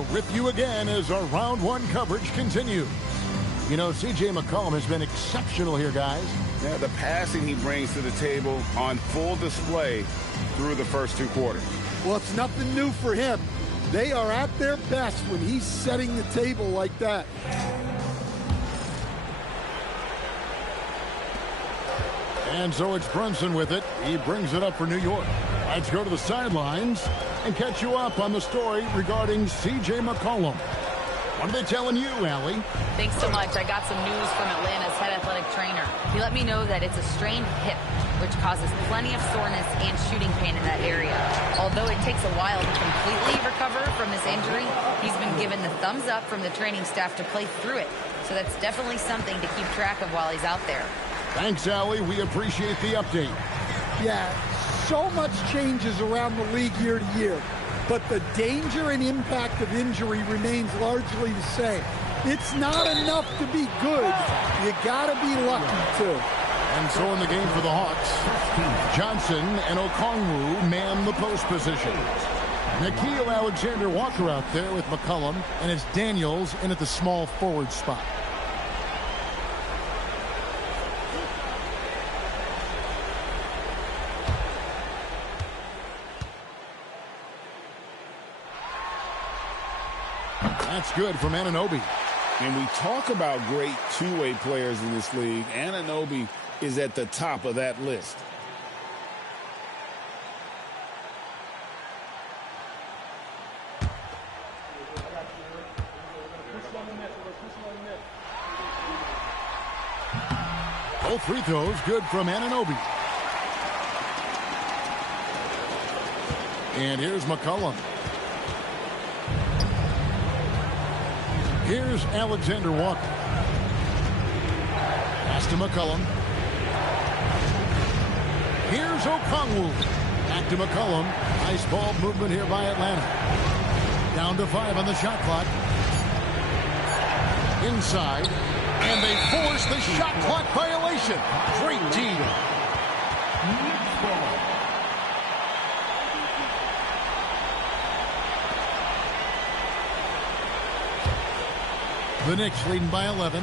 we're with you again as our round one coverage continues. You know, C.J. McCollum has been exceptional here, guys. Yeah, the passing he brings to the table on full display through the first two quarters. Well, it's nothing new for him. They are at their best when he's setting the table like that. And so it's Brunson with it. He brings it up for New York. Let's go to the sidelines and catch you up on the story regarding C.J. McCollum. What are they telling you, Allie? Thanks so much. I got some news from Atlanta's head athletic trainer. He let me know that it's a strained hip, which causes plenty of soreness and shooting pain in that area. Although it takes a while to completely recover from this injury, he's been given the thumbs up from the training staff to play through it. So that's definitely something to keep track of while he's out there. Thanks, Allie. We appreciate the update. Yeah, so much changes around the league year to year, but the danger and impact of injury remains largely the same. It's not enough to be good. You gotta be lucky, too. And so in the game for the Hawks, Johnson and Okongwu man the post position. Nickeil Alexander-Walker out there with McCollum, and it's Daniels in at the small forward spot. That's good from Anunoby. And we talk about great two-way players in this league. Anunoby is at the top of that list. Both free throws good from Anunoby. And here's McCollum. Here's Alexander Walker. Pass to McCollum. Here's Okongwu. Back to McCollum. Nice ball movement here by Atlanta. Down to 5 on the shot clock. Inside. And they force the shot clock violation. Great D. The Knicks leading by 11.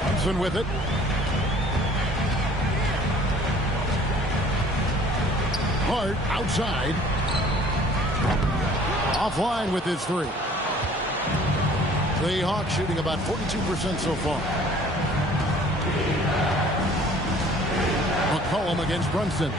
Brunson with it. Hart outside. Offline with his three. The Hawks shooting about 42% so far. McCollum against Brunson.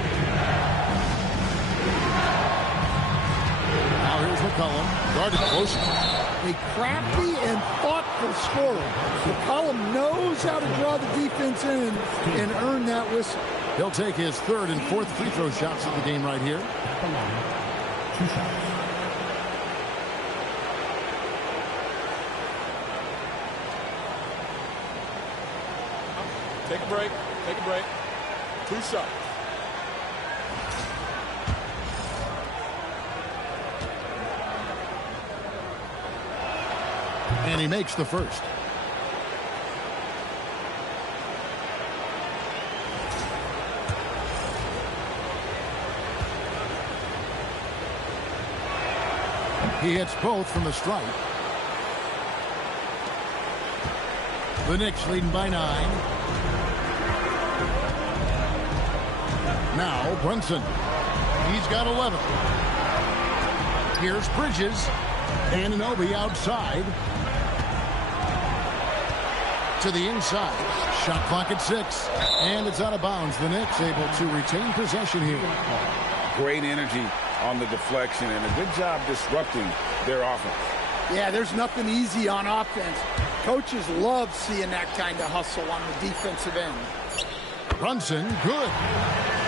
Now here's McCollum. Guarded close. A crafty and thoughtful scorer. McCollum knows how to draw the defense in and earn that whistle. He'll take his third and fourth free throw shots of the game right here. Take a break. Take a break. 2 shots. And he makes the first. He hits both from the stripe. The Knicks leading by 9. Now Brunson. He's got 11. Here's Bridges. Anunoby outside. To the inside. Shot clock at 6. And it's out of bounds. The Knicks able to retain possession here. Great energy on the deflection and a good job disrupting their offense. Yeah, there's nothing easy on offense. Coaches love seeing that kind of hustle on the defensive end. Brunson, good.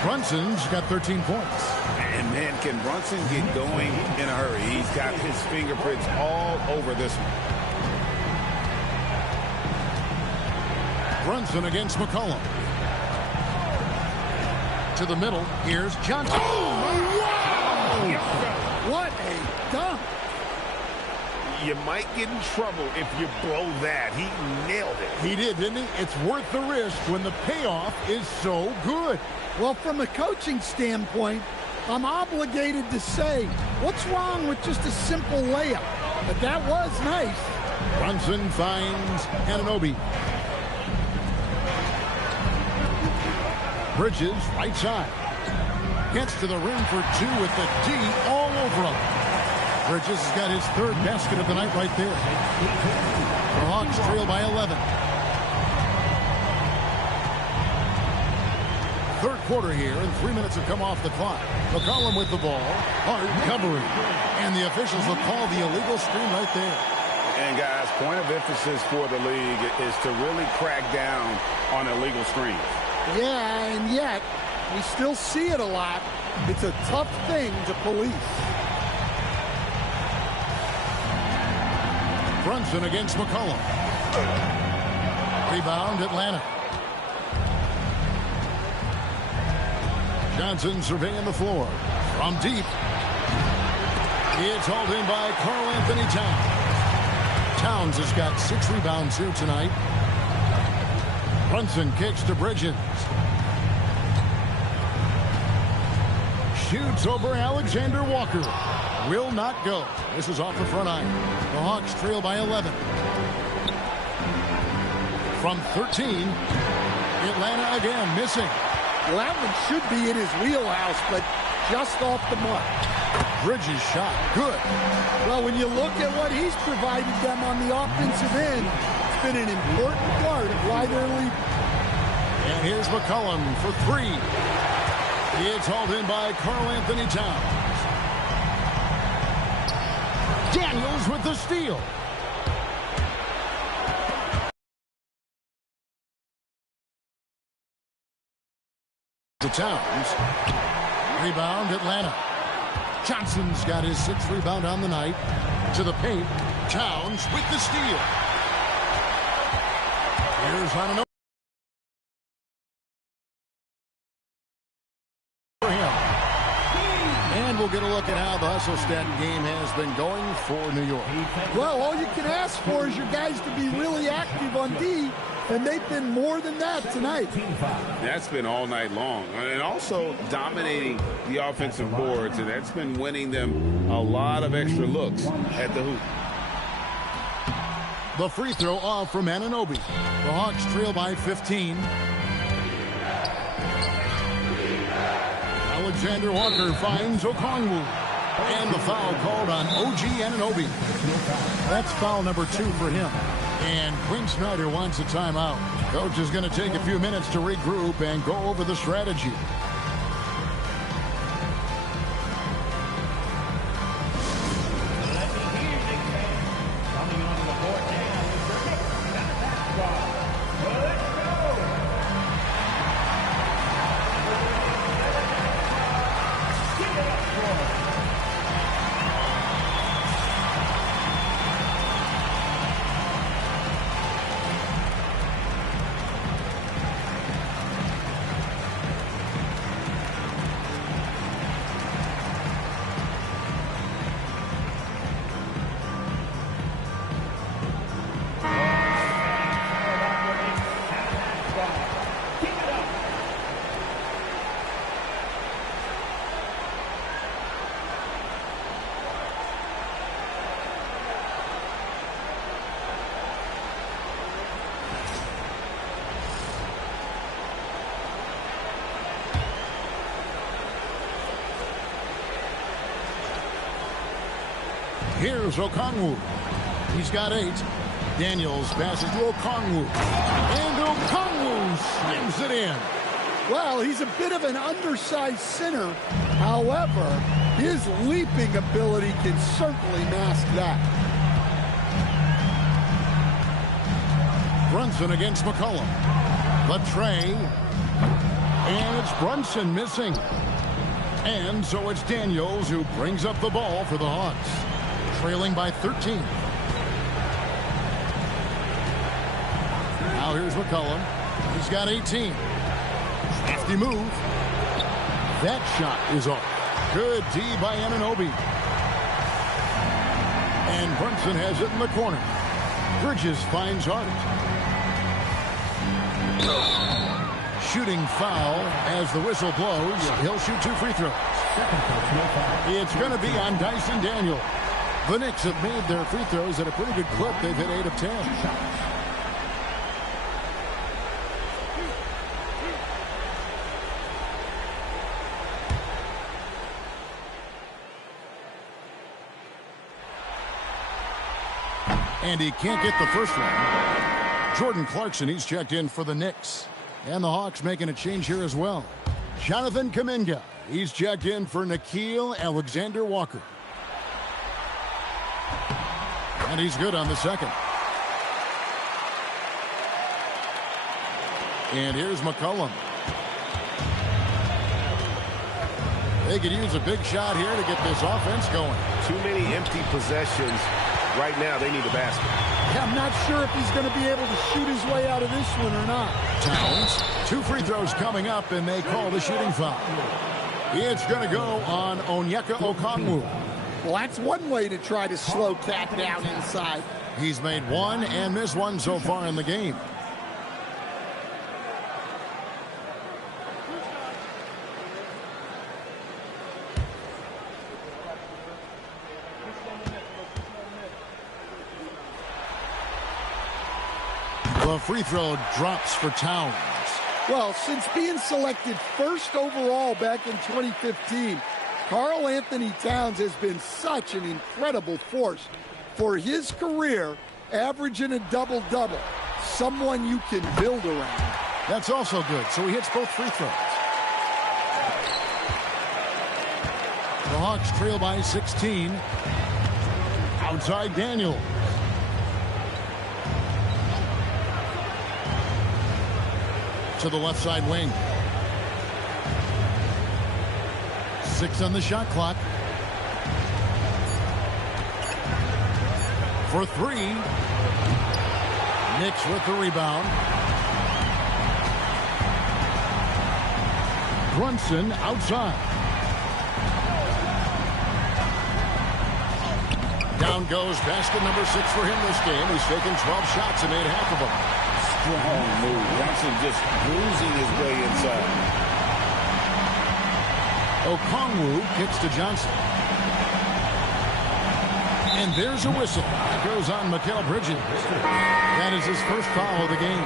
Brunson's got 13 points. And man, can Brunson get going in a hurry? He's got his fingerprints all over this one. Brunson against McCollum. To the middle. Here's Johnson. Oh, wow! What a dunk. You might get in trouble if you blow that. He nailed it. He did, didn't he? It's worth the risk when the payoff is so good. Well, from a coaching standpoint, I'm obligated to say, what's wrong with just a simple layup? But that was nice. Brunson finds Anunoby. Bridges, right side. Gets to the rim for two with the D all over him. Bridges has got his third basket of the night right there. The Hawks trail by 11. Third quarter here, and 3 minutes have come off the clock. McCollum with the ball. Hard covering. And the officials will call the illegal screen right there. And, guys, point of emphasis for the league is to really crack down on illegal screens. Yeah, and yet, we still see it a lot. It's a tough thing to police. Brunson against McCollum. Rebound, Atlanta. Johnson surveying the floor. From deep. It's hauled in by Karl Anthony Towns. Towns has got 6 rebounds here tonight. Brunson kicks to Bridges. Shoots over Alexander Walker. Will not go. This is off the front iron. The Hawks trail by 11. From 13, Atlanta again missing. Well, that one should be in his wheelhouse, but just off the mark. Bridges shot. Good. Well, when you look at what he's provided them on the offensive end, it's been an important part of why they're leading. And here's McCollum for 3. It's hauled in by Karl Anthony Towns. Daniels with the steal. To Towns. Rebound, Atlanta. Johnson's got his 6th rebound on the night. To the paint. Towns with the steal. Here's Anunoby. And we'll get a look at how the hustle stat game has been going for New York. Well, all you can ask for is your guys to be really active on D, and they've been more than that tonight. That's been all night long. And also dominating the offensive boards, and that's been winning them a lot of extra looks at the hoop. The free throw off from Anunoby. The Hawks trail by 15. Alexander Walker finds Okongwu. And the foul called on OG Anunoby. That's foul number 2 for him. And Quinn Snyder wants a timeout. Coach is going to take a few minutes to regroup and go over the strategy. Here's Okongwu. He's got 8. Daniels passes to Okongwu. And Okongwu slams it in. Well, he's a bit of an undersized center. However, his leaping ability can certainly mask that. Brunson against McCollum. The tray. And it's Brunson missing. And so it's Daniels who brings up the ball for the Hawks. Trailing by 13. Now here's McCollum. He's got 18. Crafty move. That shot is off. Good D by Anunoby. And Brunson has it in the corner. Bridges finds Hart. Shooting foul as the whistle blows. He'll shoot 2 free throws. It's going to be on Dyson Daniel. The Knicks have made their free throws at a pretty good clip. They've hit 8 of 10. And he can't get the first one. Jordan Clarkson, he's checked in for the Knicks. And the Hawks making a change here as well. Jonathan Kuminga, he's checked in for Nickeil Alexander-Walker. And he's good on the second. And here's McCollum. They could use a big shot here to get this offense going. Too many empty possessions. Right now, they need a basket. Yeah, I'm not sure if he's going to be able to shoot his way out of this one or not. Towns, 2 free throws coming up, and they call the shooting foul. It's going to go on Onyeka Okongwu. Well, that's one way to try to slow Cat down inside. He's made 1 and missed 1 so far in the game. The free throw drops for Towns. Well, since being selected first overall back in 2015, Karl Anthony Towns has been such an incredible force for his career, averaging a double-double. Someone you can build around. That's also good, so he hits both free throws. The Hawks trail by 16. Outside Daniel. To the left side wing. 6 on the shot clock. For 3. Knicks with the rebound. Brunson outside. Down goes basket number 6 for him this game. He's taken 12 shots and made half of them. Strong move. Brunson just bruising his way inside. Okongwu kicks to Johnson. And there's a whistle. That goes on Mikal Bridges. That is his first foul of the game.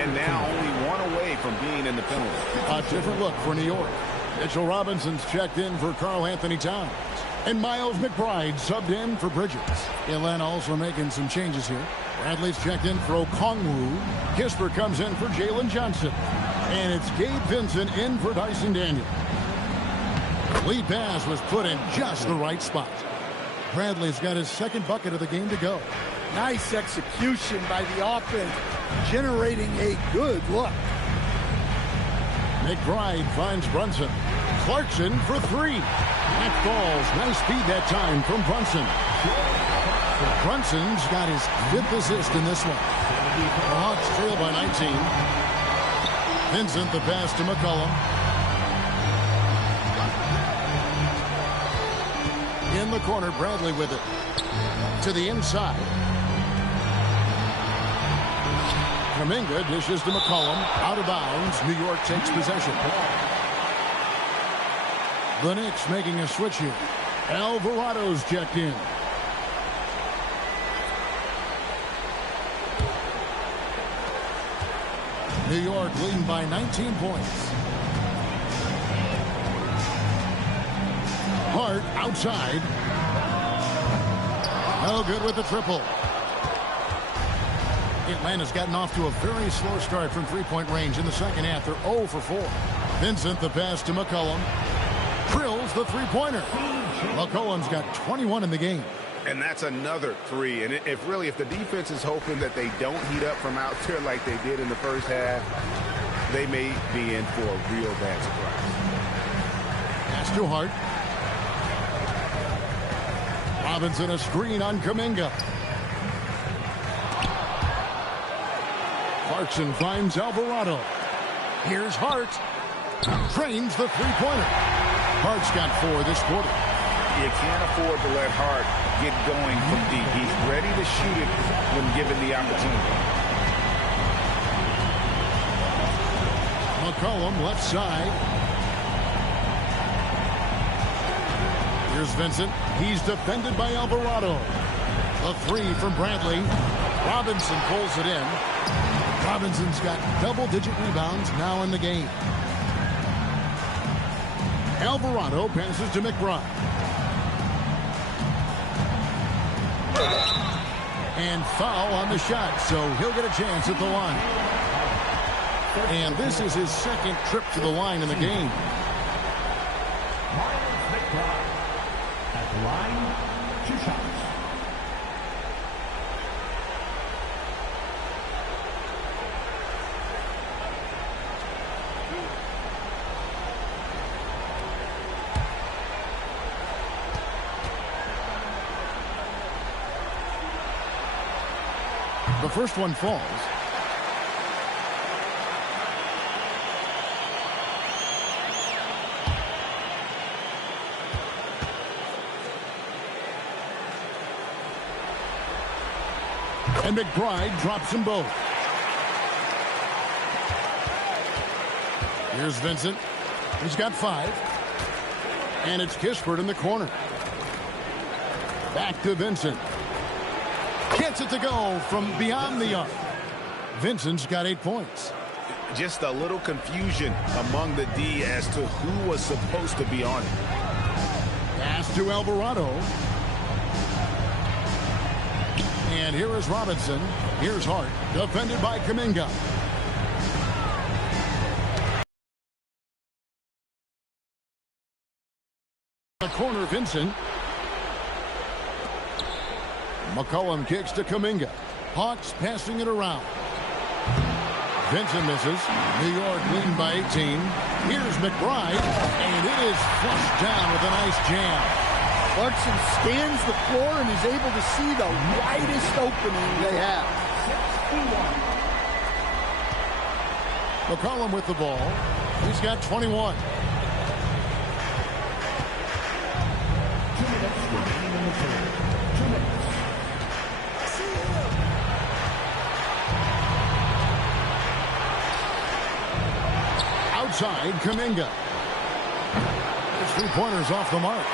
And now only 1 away from being in the penalty. A different look for New York. Mitchell Robinson's checked in for Karl Anthony Towns. And Miles McBride subbed in for Bridges. Atlanta also making some changes here. Bradley's checked in for Okongwu. Kisper comes in for Jalen Johnson. And it's Gabe Vincent in for Dyson Daniel. Lead pass was put in just the right spot. Bradley's got his second bucket of the game to go. Nice execution by the offense, generating a good look. McBride finds Brunson. Clarkson for 3. That falls. Nice speed that time from Brunson. Brunson's got his 5th assist in this one. The Hawks trail by 19. Vincent the pass to McCollum. In the corner, Bradley with it. To the inside. Kuminga dishes to McCollum. Out of bounds. New York takes possession. The Knicks making a switch here. Alvarado's checked in. New York leading by 19 points. Hart outside. No good with the triple. Atlanta's gotten off to a very slow start from three-point range in the second half. They're 0 for 4. Vincent the pass to McCollum. Drills the three-pointer. McCollum's got 21 in the game. And that's another 3. And if the defense is hoping that they don't heat up from out there like they did in the first half, they may be in for a real bad surprise. Pass to Hart. Robinson a screen on Kuminga. Clarkson finds Alvarado. Here's Hart. Trains the three-pointer. Hart's got 4 this quarter. You can't afford to let Hart get going from deep. He's ready to shoot it when given the opportunity. McCollum left side. Here's Vincent. He's defended by Alvarado. The three from Bradley. Robinson pulls it in. Robinson's got double-digit rebounds now in the game. Alvarado passes to McBride. And foul on the shot, so he'll get a chance at the line. And this is his second trip to the line in the game. At the line, 2 shots. The first one falls. And McBride drops them both. Here's Vincent. He's got 5. And it's Kispert in the corner. Back to Vincent. Gets it to go from beyond the arc. Vincent's got 8 points. Just a little confusion among the D as to who was supposed to be on it. Pass to Alvarado. And here is Robinson. Here's Hart. Defended by Kuminga. The corner, Vincent. McCollum kicks to Kuminga. Hawks passing it around. Vincent misses. New York leading by 18. Here's McBride. And it is flushed down with a nice jam. Clarkson scans the floor and is able to see the widest opening they have. McCollum with the ball. He's got 21. 2 minutes remaining in the third. 2 minutes. Outside, Kuminga. His 3-pointers off the mark.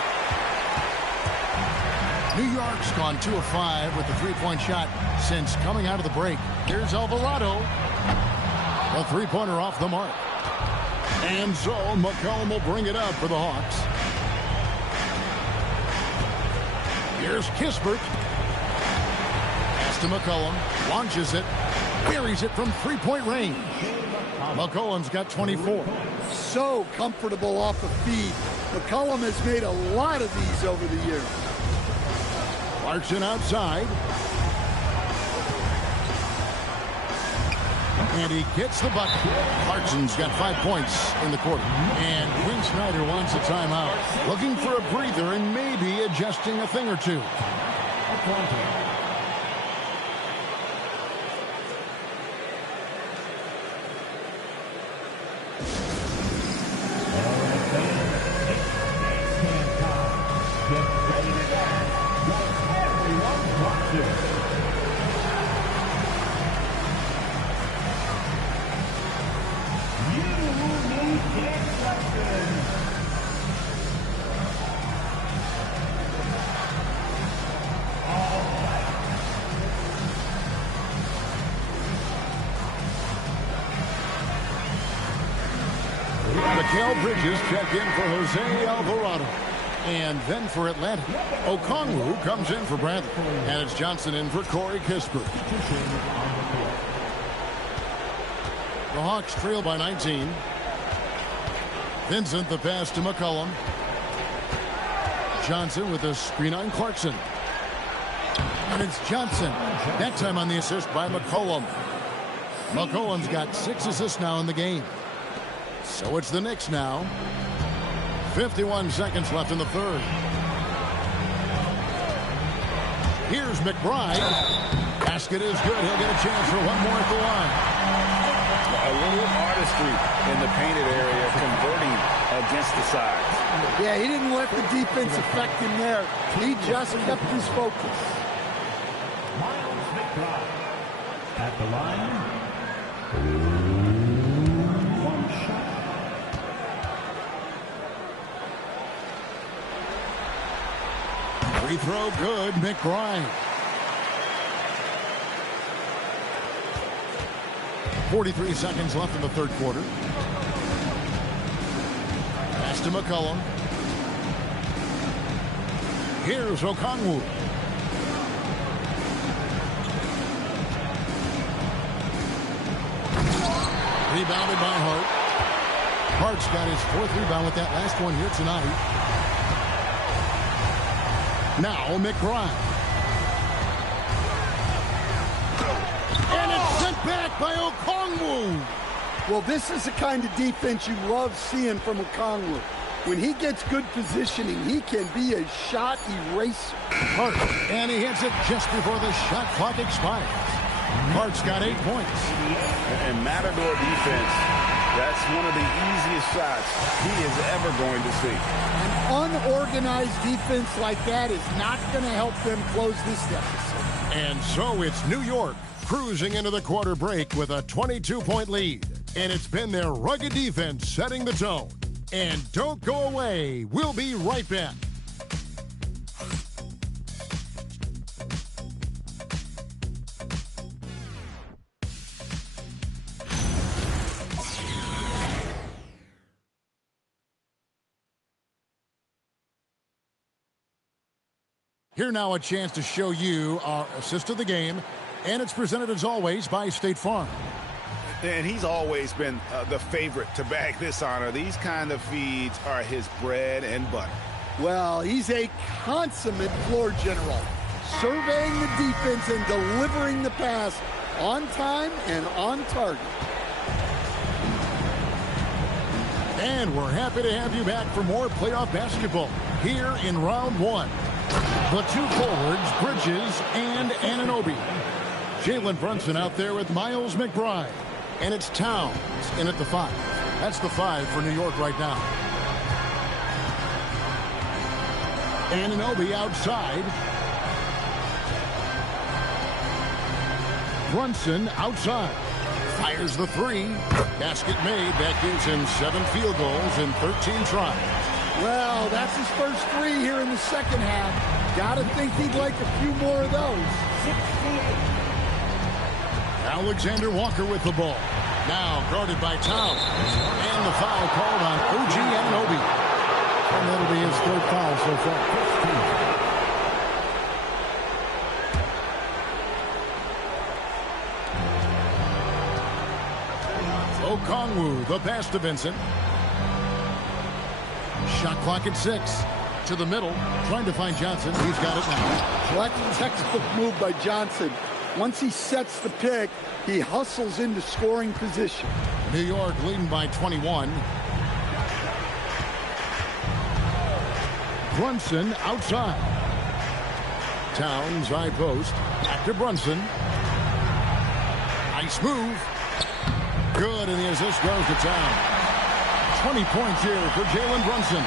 New York's gone 2 of 5 with the 3-point shot since coming out of the break. Here's Alvarado. A 3-pointer off the mark. And so McCollum will bring it up for the Hawks. Here's Kispert. Pass to McCollum. Launches it. Buries it from 3-point range. McCollum's got 24. So comfortable off the feed. McCollum has made a lot of these over the years. Clarkson outside. And he gets the bucket. Clarkson's got 5 points in the quarter. And Quinn Snyder wants a timeout. Looking for a breather and maybe adjusting a thing or two. Bridges check in for Jose Alvarado. And then for Atlanta, Okongwu comes in for Bradley. And it's Johnson in for Corey Kispert. The Hawks trail by 19. Vincent the pass to McCollum. Johnson with a screen on Clarkson. And it's Johnson. That time on the assist by McCollum. McCollum's got 6 assists now in the game. So it's the Knicks now. 51 seconds left in the third. Here's McBride. Basket is good. He'll get a chance for one more at the line. A little artistry in the painted area, converting against the sides. Yeah, he didn't let the defense affect him there. He just kept his focus. Miles McBride at the line. 1 shot. Free throw good, McBride. 43 seconds left in the third quarter. Pass to McCollum. Here's Okongwu. Rebounded by Hart. Hart's got his fourth rebound with that last one here tonight. Now McBride. And it's sent back by Okongwu. Well, this is the kind of defense you love seeing from Okongwu. When he gets good positioning, he can be a shot eraser. Hart, and he hits it just before the shot clock expires. Hart's got 8 points. And Matador defense, that's one of the easiest shots he is ever going to see. An unorganized defense like that is not going to help them close this deficit. And so it's New York cruising into the quarter break with a 22-point lead. And it's been their rugged defense setting the tone. And don't go away. We'll be right back. Here now a chance to show you our assist of the game. And it's presented as always by State Farm. And he's always been the favorite to bag this honor. These kind of feeds are his bread and butter. Well, he's a consummate floor general, surveying the defense and delivering the pass on time and on target. And we're happy to have you back for more playoff basketball here in round one. The two forwards, Bridges and Anunoby. Jalen Brunson out there with Miles McBride. And it's Towns in at the 5. That's the 5 for New York right now. Anunoby outside. Brunson outside. Fires the 3. Basket made. That gives him 7 field goals in 13 tries. Well, that's his first 3 here in the second half. Gotta think he'd like a few more of those. Alexander Walker with the ball. Now guarded by Towns. And the foul called on OG Anunoby. And that'll be his 3rd foul so far. Okongwu, the pass to Vincent. Shot clock at 6. To the middle, trying to find Johnson. He's got it now. Collect textbook move by Johnson. Once he sets the pick, he hustles into scoring position. New York leading by 21. Brunson outside. Towns high post. Back to Brunson. Nice move. Good, and the assist goes to Towns. 20 points here for Jalen Brunson.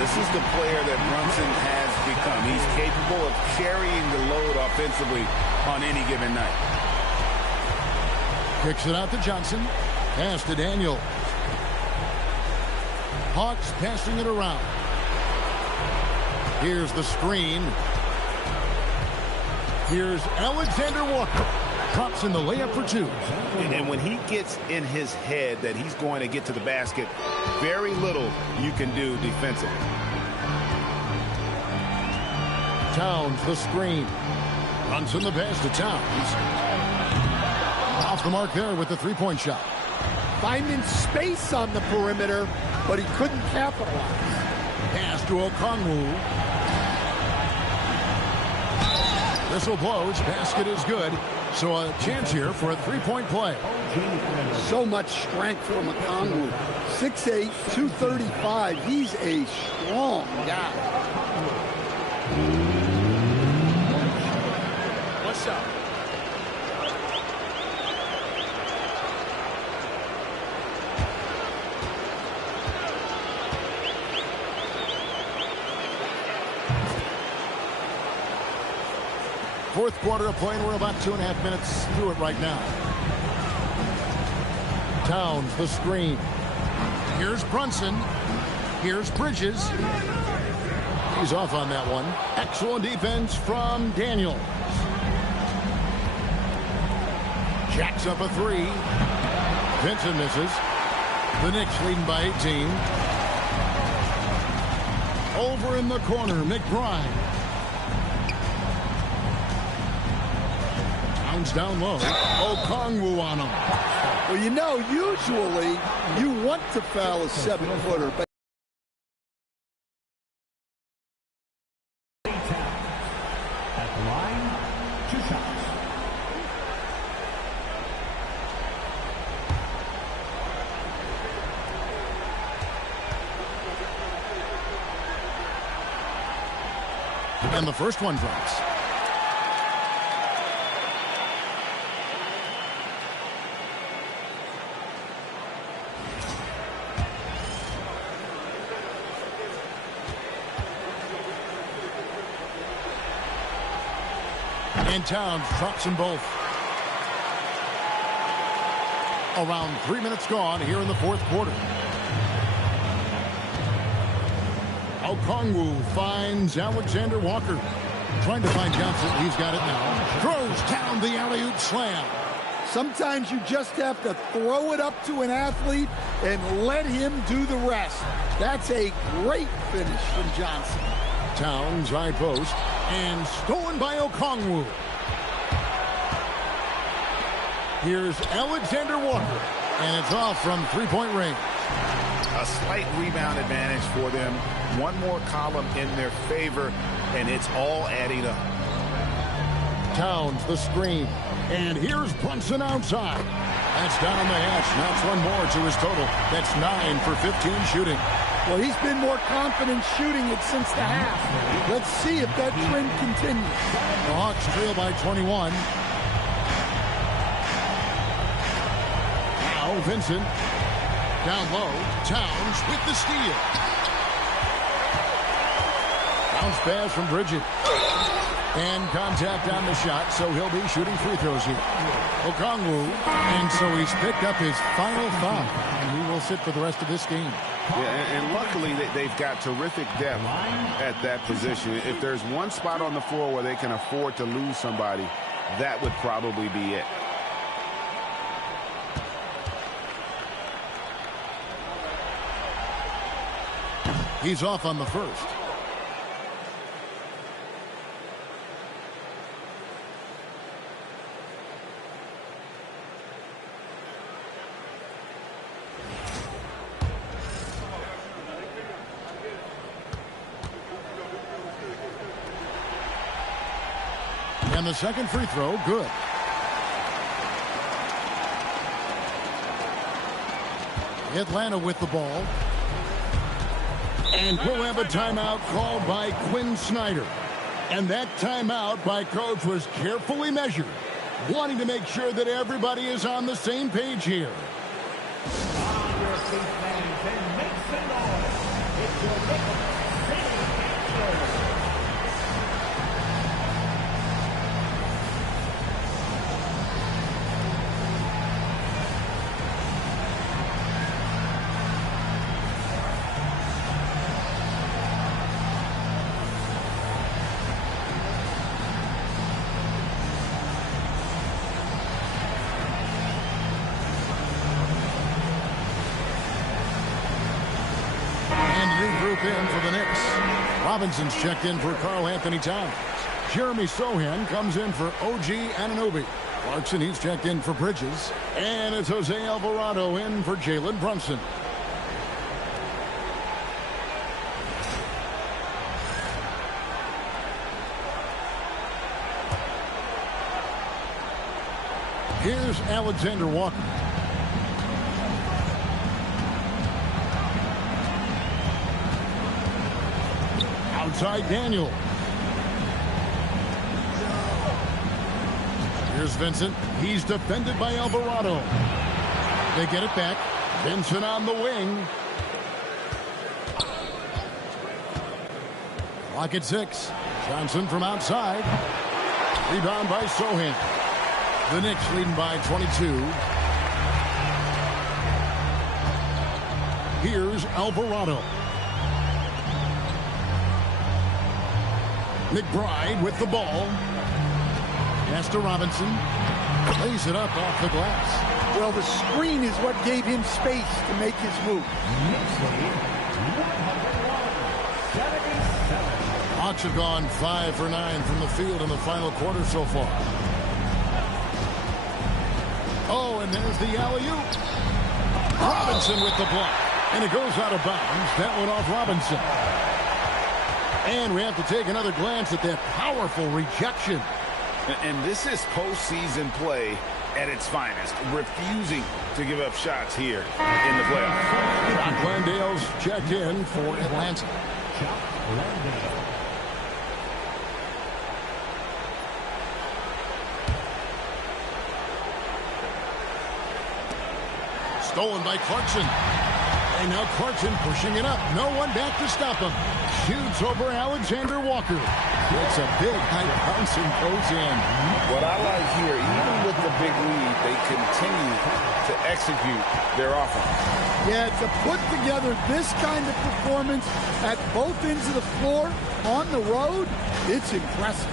This is the player that Brunson has become. He's capable of carrying the load offensively on any given night. Kicks it out to Johnson. Pass to Daniel. Hawks passing it around. Here's the screen. Here's Alexander Walker. Drops in the layup for 2. And when he gets in his head that he's going to get to the basket, very little you can do defensively. Towns the screen. Runs in the pass to Towns. Off the mark there with the 3-point shot. Finding space on the perimeter, but he couldn't capitalize. Pass to Okongwu. Whistle blows. Basket is good. So a chance here for a 3-point play. So much strength from Okongwu. 6'8", 235. He's a strong guy. One shot. Fourth quarter of play, and we're about 2.5 minutes through it right now. Towns, the screen. Here's Brunson. Here's Bridges. He's off on that one. Excellent defense from Daniels. Jacks up a three. Vincent misses. The Knicks leading by 18. Over in the corner, McBride. Towns down low. Okongwu on him. Well, you know, usually you want to foul a 7-footer. But At the line, 2 shots. And the first one drops. And Towns drops them both. Around 3 minutes gone here in the fourth quarter. Okongwu finds Alexander Walker. Trying to find Johnson. He's got it now. Throws down the alley-oop slam. sometimes you just have to throw it up to an athlete and let him do the rest. That's a great finish from Johnson. Towns high post and stolen by Okongwu. Here's Alexander Walker, and it's off from three-point range. A slight rebound advantage for them. One more column in their favor, and it's all adding up. Towns the screen, and here's Brunson outside. That's down the hash. Knocks one more to his total. That's 9 for 15 shooting. Well, he's been more confident shooting it since the half. Let's see if that trend continues. The Hawks trail by 21. Now Vincent. Down low. Towns with the steal. Bounce pass from Bridget. And contact on the shot, so he'll be shooting free throws here. Okongwu, and so he's picked up his final foul, and he will sit for the rest of this game. Yeah, and luckily they've got terrific depth at that position. If there's one spot on the floor where they can afford to lose somebody, that would probably be it. He's off on the first. And the second free throw, good. Atlanta with the ball. And we'll have a timeout called by Quinn Snyder. And that timeout by coach was carefully measured, wanting to make sure that everybody is on the same page here. On your feet, fans, and make some noise. It's your Knicks City Capture. In for the Knicks. Robinson's checked in for Karl Anthony Towns. Jeremy Sohan comes in for OG Anunoby. Clarkson, he's checked in for Bridges. And it's Jose Alvarado in for Jalen Brunson. Here's Alexander Walker. Outside Daniel. Here's Vincent. He's defended by Alvarado. They get it back. Vincent on the wing. Clock at 6. Johnson from outside. Rebound by Sohan. The Knicks leading by 22. Here's Alvarado. McBride with the ball. Pass to Robinson. Lays it up off the glass. Well, the screen is what gave him space to make his move. Hawks have gone 5 for 9 from the field in the final quarter so far. Oh, and there's the alley-oop. Robinson with the block. And it goes out of bounds. That went off Robinson. And we have to take another glance at that powerful rejection. And this is postseason play at its finest, refusing to give up shots here in the playoffs. Brock Landale's checked in for Atlanta. Stolen by Clarkson. And now Clarkson pushing it up. No one back to stop him. Shoots over Alexander Walker. It's a big high bounce and goes in. What I like here, even with the big lead, they continue to execute their offense. Yeah, to put together this kind of performance at both ends of the floor on the road, it's impressive.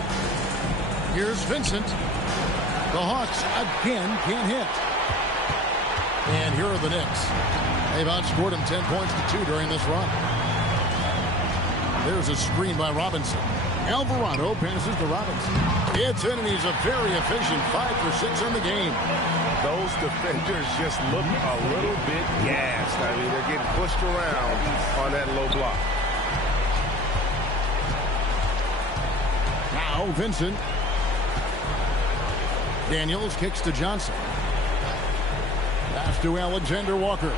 Here's Vincent. The Hawks again can't hit. And here are the Knicks. They've outscored him 10 points to 2 during this run. There's a screen by Robinson. Alvarado passes to Robinson. It's in, and he's a very efficient 5 for 6 in the game. Those defenders just look a little bit gassed. I mean, they're getting pushed around on that low block. Now Vincent. Daniels kicks to Johnson. Pass to Alexander Walker.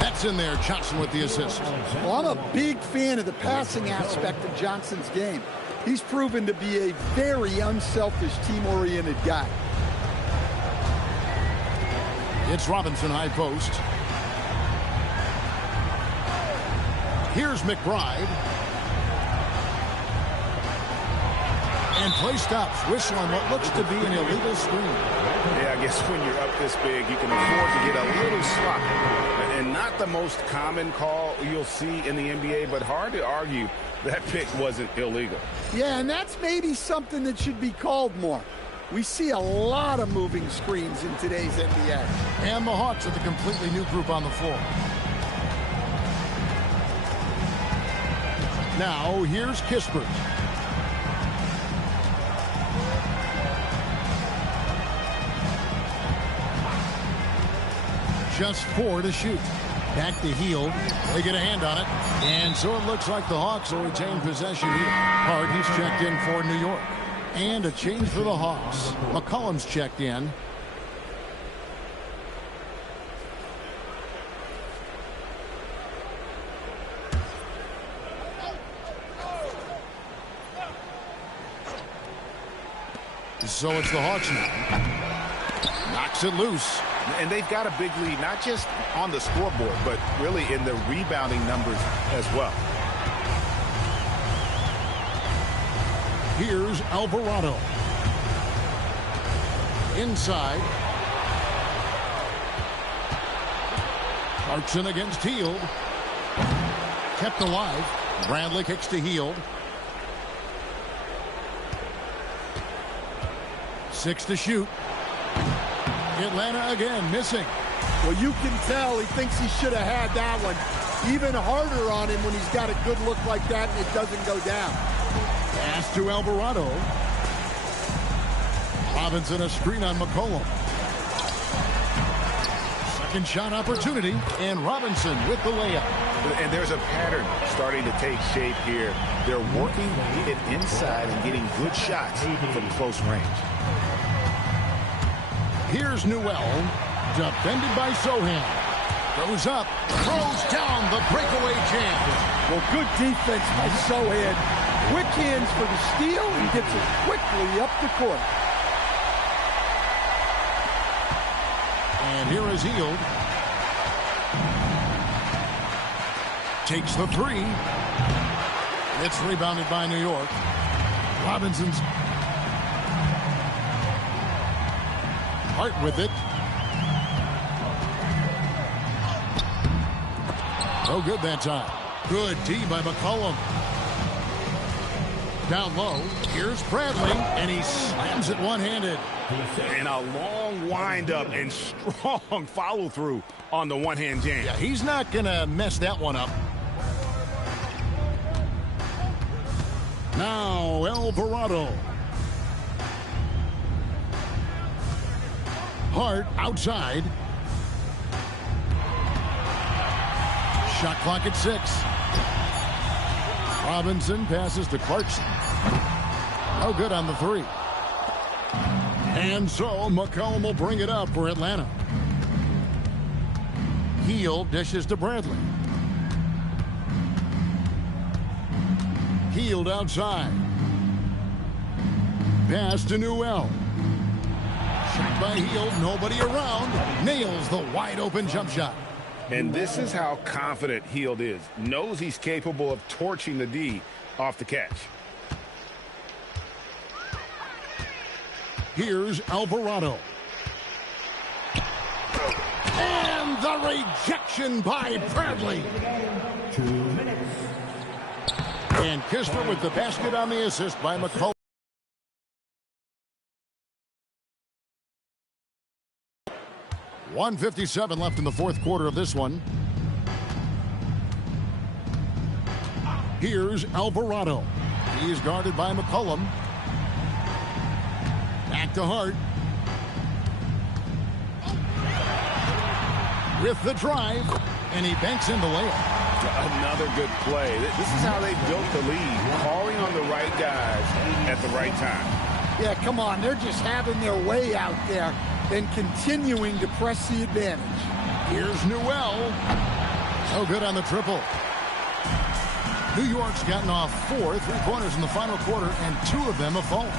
That's in there. Johnson with the assist. Well, I'm a big fan of the passing aspect of Johnson's game. He's proven to be a very unselfish, team-oriented guy. It's Robinson high post. Here's McBride. And play stops. Whistle on what looks to be an illegal screen. Yeah, I guess when you're up this big, you can afford to get a little sloppy. And not the most common call you'll see in the NBA, but hard to argue that pick wasn't illegal. Yeah, and that's maybe something that should be called more. We see a lot of moving screens in today's NBA. And the Hawks with a completely new group on the floor. Now, here's Kispert. Just 4 to shoot. Back to Hield. They get a hand on it. And so it looks like the Hawks will retain possession here. Hart, he's checked in for New York. And a change for the Hawks. McCollum's checked in. So it's the Hawks now. Knocks it loose. And they've got a big lead, not just on the scoreboard, but really in the rebounding numbers as well. Here's Alvarado. Inside. Clarkson against Hield. Kept alive. Bradley kicks to Hield. 6 to shoot. Atlanta again missing. Well, you can tell he thinks he should have had that one. Even harder on him when he's got a good look like that and it doesn't go down. Pass to Alvarado. Robinson a screen on McCollum. Second shot opportunity, and Robinson with the layup. And there's a pattern starting to take shape here. They're working it inside and getting good shots from close range. Here's Newell, defended by Sohan. Goes up, throws down the breakaway jam. Well, good defense by Sohan. Quick hands for the steal and gets it quickly up the court. And here is Hield. Takes the 3. It's rebounded by New York. Robinson's Hart with it. No good that time. Good D by McCollum. Down low, here's Bradley, and he slams it one-handed. And a long windup and strong follow-through on the one-hand jam. Yeah, he's not going to mess that one up. Now, Alvarado. Hart outside. Shot clock at 6. Robinson passes to Clarkson. Oh, good on the 3. And so McCollum will bring it up for Atlanta. Heel dishes to Bradley. Healed outside. Pass to Newell. Shot by Hield, nobody around. Nails the wide open jump shot. And this is how confident Hield is. Knows he's capable of torching the D off the catch. Here's Alvarado. And the rejection by Bradley. 2 minutes. And Kistler with the basket on the assist by McCollum. .157 left in the fourth quarter of this one. Here's Alvarado. He's guarded by McCollum. Back to Hart. With the drive, and he banks in the layup. Another good play. This is how they built the lead, calling on the right guys at the right time. Yeah, come on. They're just having their way out there and continuing to press the advantage. Here's Newell. So good on the triple. New York's gotten off 4 3-pointers in the final quarter, and 2 of them have fallen.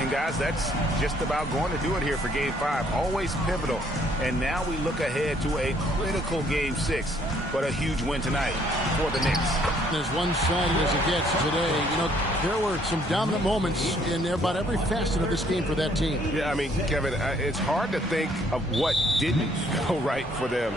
And guys, that's just about going to do it here for Game 5. Always pivotal. And now we look ahead to a critical Game 6. But a huge win tonight for the Knicks. As one-sided as it gets today, you know, there were some dominant moments in about every facet of this game for that team. Yeah, I mean, Kevin, it's hard to think of what didn't go right for them.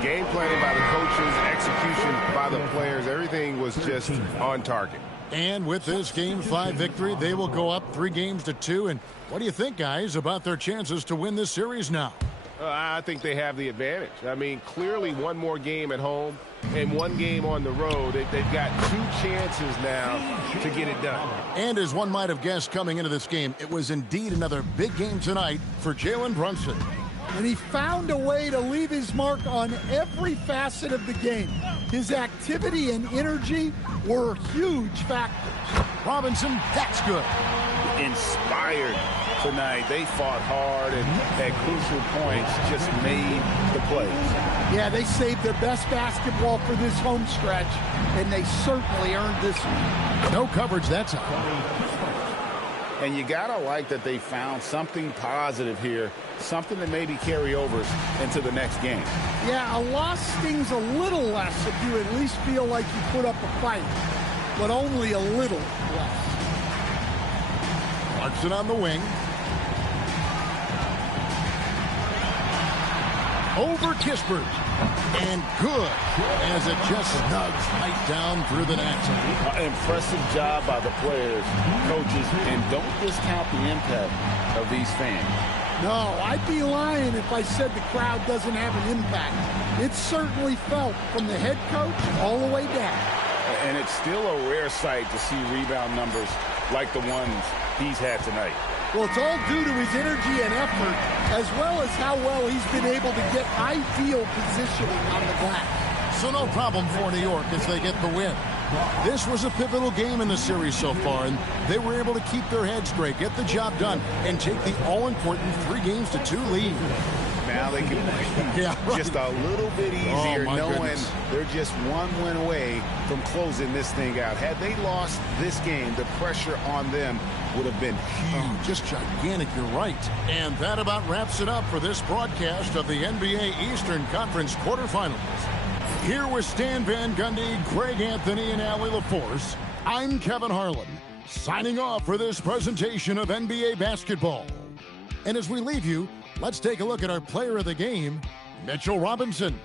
Game planning by the coaches, execution by the players, everything was just on target. And with this Game 5 victory, they will go up 3 games to 2. And what do you think, guys, about their chances to win this series now? I think they have the advantage. I mean, clearly one more game at home and 1 game on the road. They've got 2 chances now to get it done. And as one might have guessed coming into this game, it was indeed another big game tonight for Jalen Brunson. And he found a way to leave his mark on every facet of the game. His activity and energy were huge factors. Robinson, that's good. Inspired tonight. They fought hard and at crucial points just made the plays. Yeah, they saved their best basketball for this home stretch, and they certainly earned this one. No coverage that time. And you gotta like that they found something positive here, something that maybe carry overs into the next game. Yeah, a loss stings a little less if you at least feel like you put up a fight, but only a little less. Clarkson on the wing. Over Kispert. And good as it just snugs right down through the net. Impressive job by the players, coaches, and don't discount the impact of these fans. No, I'd be lying if I said the crowd doesn't have an impact. It's certainly felt from the head coach all the way down. And it's still a rare sight to see rebound numbers like the ones he's had tonight. Well, it's all due to his energy and effort, as well as how well he's been able to get ideal positioning on the glass. So no problem for New York as they get the win. This was a pivotal game in the series so far, and they were able to keep their head straight, get the job done, and take the all-important 3-2 lead. Now they can play just a little bit easier, knowing they're just 1 win away from closing this thing out. Had they lost this game, the pressure on them would have been huge. Just gigantic, you're right. And that about wraps it up for this broadcast of the NBA Eastern Conference quarterfinals. Here with Stan Van Gundy, Greg Anthony, and Allie LaForce, I'm Kevin Harlan, signing off for this presentation of NBA basketball. And as we leave you, let's take a look at our player of the game, Mitchell Robinson.